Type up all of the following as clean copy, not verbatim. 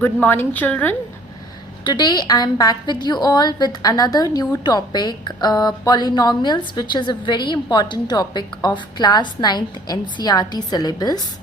Good morning, children. Today I am back with you all with another new topic, polynomials, which is a very important topic of class 9th NCERT syllabus.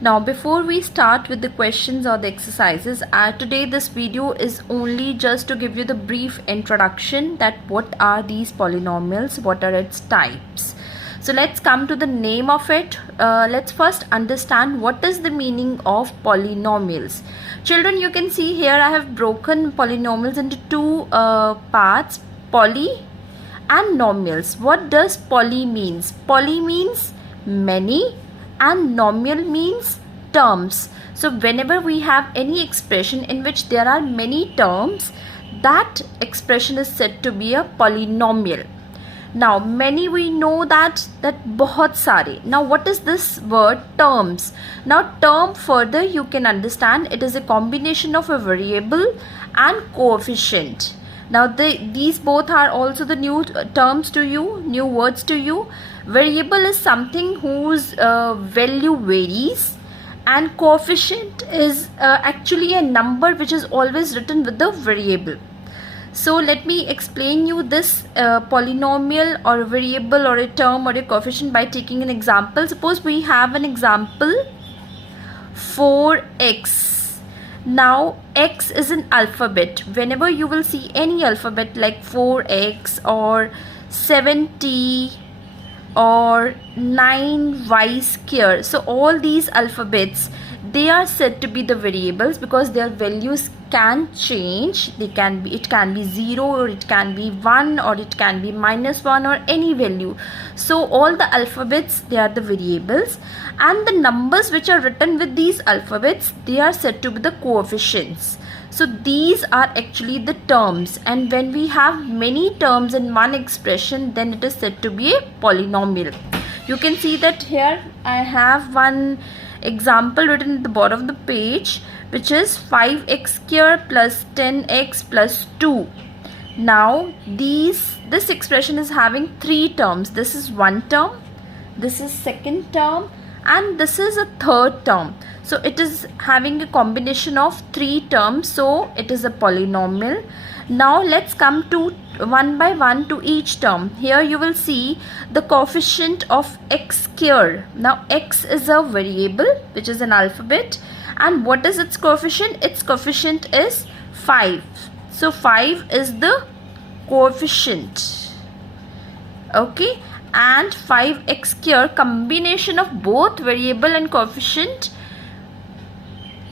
Now, before we start with the questions or the exercises, today this video is only just to give you the brief introduction that what are these polynomials, what are its types. So let's come to the name of it. Let's first understand what is the meaning of polynomials. Children, you can see here I have broken polynomials into two parts, poly and nomials. What does poly means? Poly means many and nomial means terms. So whenever we have any expression in which there are many terms, that expression is said to be a polynomial. Now many, we know that बहुत सारे. Now what is this word terms? Now term, further you can understand, it is a combination of a variable and coefficient. Now these both are also the new terms to you, new words to you. Variable is something whose value varies, and coefficient is actually a number which is always written with the variable. So let me explain you this polynomial or a variable or a term or a coefficient by taking an example. Suppose we have an example 4x. Now x is an alphabet. Whenever you will see any alphabet like 4x or 70 or 9y square, so all these alphabets, they are said to be the variables because their values can change. It can be 0 or it can be 1 or it can be -1 or any value. So all the alphabets, they are the variables, and the numbers which are written with these alphabets, they are said to be the coefficients. So these are actually the terms, and when we have many terms in one expression, then it is said to be a polynomial. You can see that here I have one example written at the bottom of the page, which is 5x square plus 10x plus 2. Now this expression is having three terms. This is one term, this is second term, and this is a third term. So it is having a combination of three terms, so it is a polynomial. Now let's come to one by one to each term. Here you will see the coefficient of x square. Now x is a variable which is an alphabet, and what is its coefficient? Its coefficient is 5. So 5 is the coefficient. Okay, and 5x square, combination of both variable and coefficient,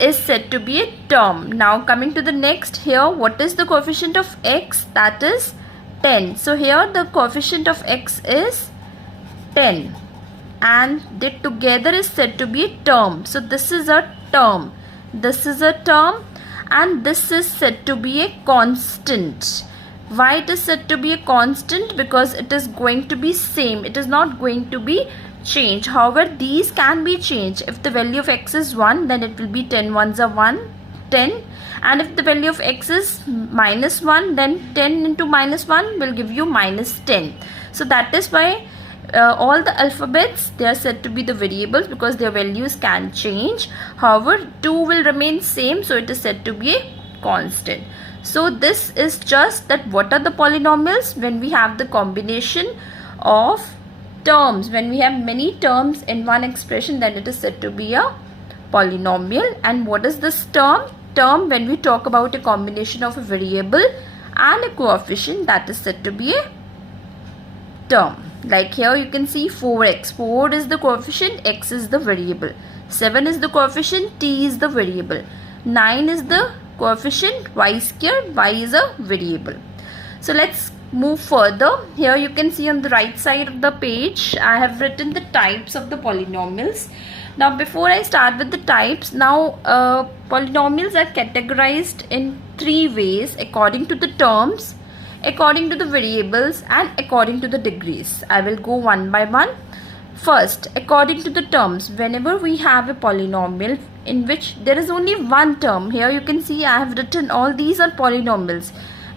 is said to be a term. Now coming to the next, here what is the coefficient of x? That is 10. So here the coefficient of x is 10, and they together is said to be a term. So this is a term, this is a term, and this is said to be a constant. Why it is said to be a constant? Because it is going to be same, it is not going to be change. However, these can be changed. If the value of x is 1, then it will be 10 ones are 1, 10, and if the value of x is -1, then 10 into -1 will give you -10. So that is why all the alphabets, they are said to be the variables because their values can change. However, 2 will remain same, so it is said to be a constant. So this is just that what are the polynomials? When we have the combination of terms, when we have many terms in one expression, then it is said to be a polynomial. And what is this term? Term, when we talk about a combination of a variable and a coefficient, that is said to be a term. Like here you can see 4x. 4 is the coefficient, x is the variable. 7 is the coefficient, t is the variable. 9 is the coefficient, y square, y is a variable. So let's move further. Here you can see on the right side of the page, I have written the types of the polynomials. Now before I start with the types, now polynomials are categorized in three ways: according to the terms, according to the variables, and according to the degrees. I will go one by one. First, according to the terms, whenever we have a polynomial in which there is only one term, here you can see I have written all these are polynomials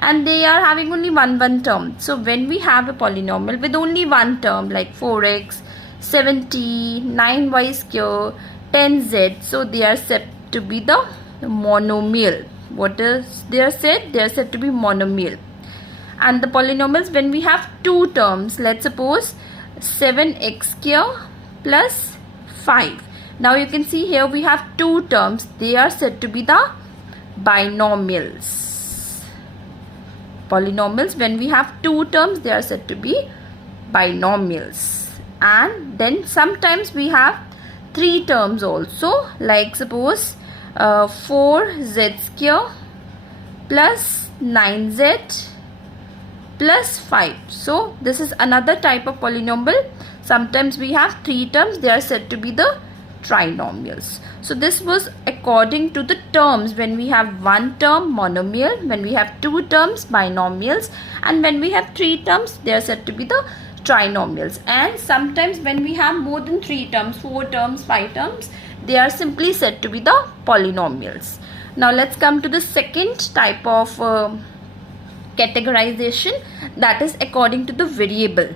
and they are having only one term. So when we have a polynomial with only one term like 4x, 70, 9y square, 10z, so they are said to be the monomial. What is they are said? They are said to be monomial. And the polynomials, when we have two terms, let's suppose 7x square plus 5. Now you can see here we have two terms. They are said to be the binomials. Polynomials, when we have two terms, they are said to be binomials. And then sometimes we have three terms also, like suppose 4z square plus 9z plus 5. So this is another type of polynomial. Sometimes we have three terms. They are said to be the trinomials. So this was according to the terms. When we have one term, monomial. When we have two terms, binomials. And when we have three terms, they are said to be the trinomials. And sometimes when we have more than three terms, 4 terms, 5 terms, they are simply said to be the polynomials. Now let's come to the second type of categorization, that is according to the variable.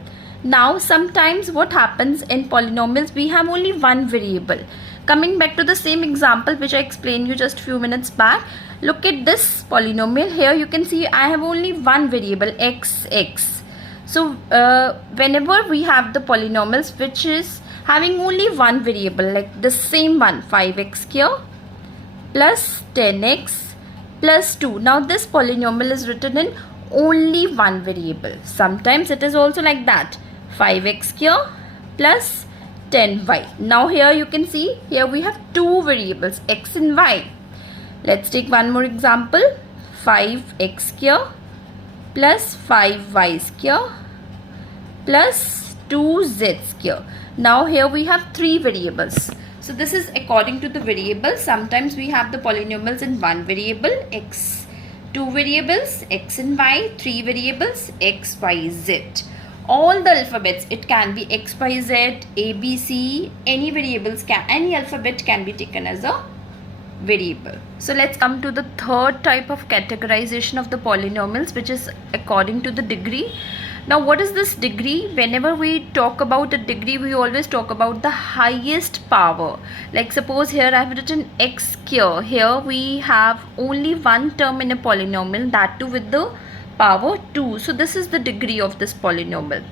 Now sometimes what happens in polynomials, we have only one variable. Coming back to the same example which I explained you just few minutes back, look at this polynomial. Here you can see I have only one variable, x. So whenever we have the polynomials which is having only one variable, like the same one, 5x square plus 10x plus 2. Now this polynomial is written in only one variable. Sometimes it is also like that, 5x square plus 10y. Now here you can see, here we have two variables, x and y. Let's take one more example, 5x square plus 5y square plus 2z square. Now here we have three variables. So this is according to the variable. Sometimes we have the polynomials in one variable, x, two variables, x and y, three variables, x, y, z. All the alphabets, it can be x, y, z, a, b, c, any variables any alphabet can be taken as a variable. So let's come to the third type of categorization of the polynomials, which is according to the degree. Now what is this degree? Whenever we talk about a degree, we always talk about the highest power. Like suppose here I have written x square. Here we have only one term in a polynomial, that too with the power 2. So this is the degree of this polynomial.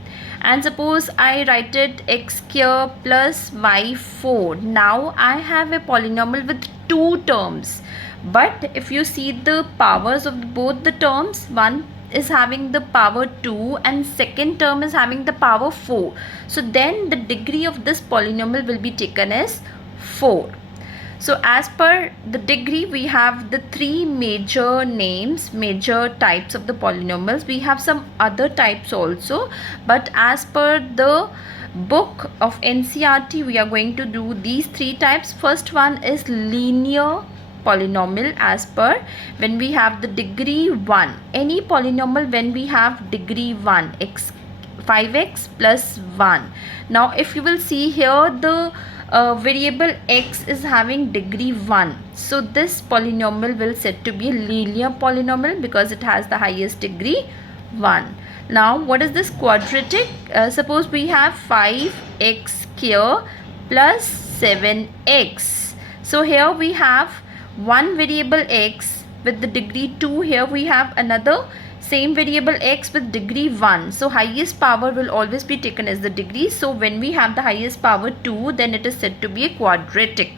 And suppose I write it x square plus y 4. Now I have a polynomial with two terms. But if you see the powers of both the terms, one is having the power 2 and second term is having the power 4. So then the degree of this polynomial will be taken as 4. So as per the degree, we have the three major names, major types of the polynomials. We have some other types also, but as per the book of NCERT, we are going to do these three types. First one is linear polynomial. As per when we have the degree 1, any polynomial when we have degree 1, 5x plus 1. Now if you will see here, the variable x is having degree 1. So this polynomial will said to be a linear polynomial because it has the highest degree 1. Now what is this quadratic? Suppose we have 5x square plus 7x. So here we have one variable x with the degree 2. Here we have another same variable x with degree 1. So highest power will always be taken as the degree. So when we have the highest power 2, then it is said to be a quadratic.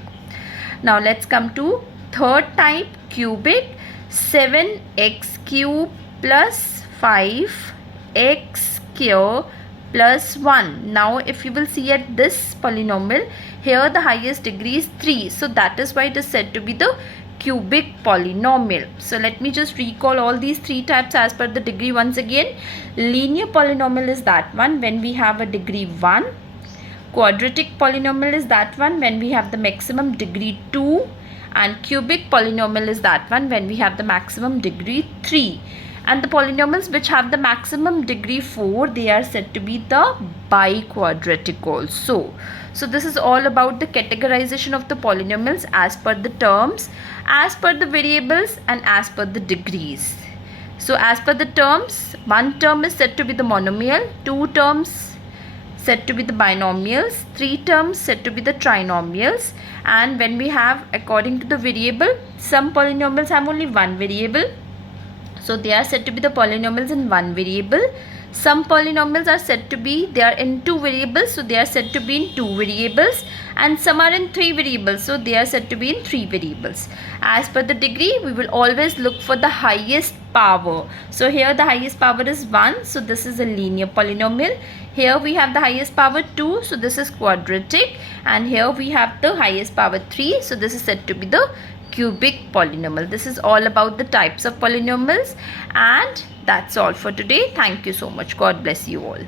Now let's come to third type, cubic. 7x cube plus 5x square plus 1. Now if you will see at this polynomial, here the highest degree is 3. So that is why it is said to be the cubic polynomial. So let me just recall all these three types as per the degree once again. Linear polynomial is that one when we have a degree 1. Quadratic polynomial is that one when we have the maximum degree 2. And cubic polynomial is that one when we have the maximum degree 3. And the polynomials which have the maximum degree 4, they are said to be the biquadratic also. So this is all about the categorization of the polynomials as per the terms, as per the variables, and as per the degrees. So as per the terms, one term is said to be the monomial, two terms said to be the binomials, 3 terms said to be the trinomials, and when we have according to the variable, some polynomials have only one variable, so they are said to be the polynomials in one variable. Some polynomials are said to be, they are in two variables, so they are said to be in two variables, and some are in three variables, so they are said to be in three variables. As per the degree, we will always look for the highest power. So here the highest power is 1, so this is a linear polynomial. Here we have the highest power 2, so this is quadratic, and here we have the highest power 3, so this is said to be the cubic polynomial. This is all about the types of polynomials, and that's all for today. Thank you so much. God bless you all.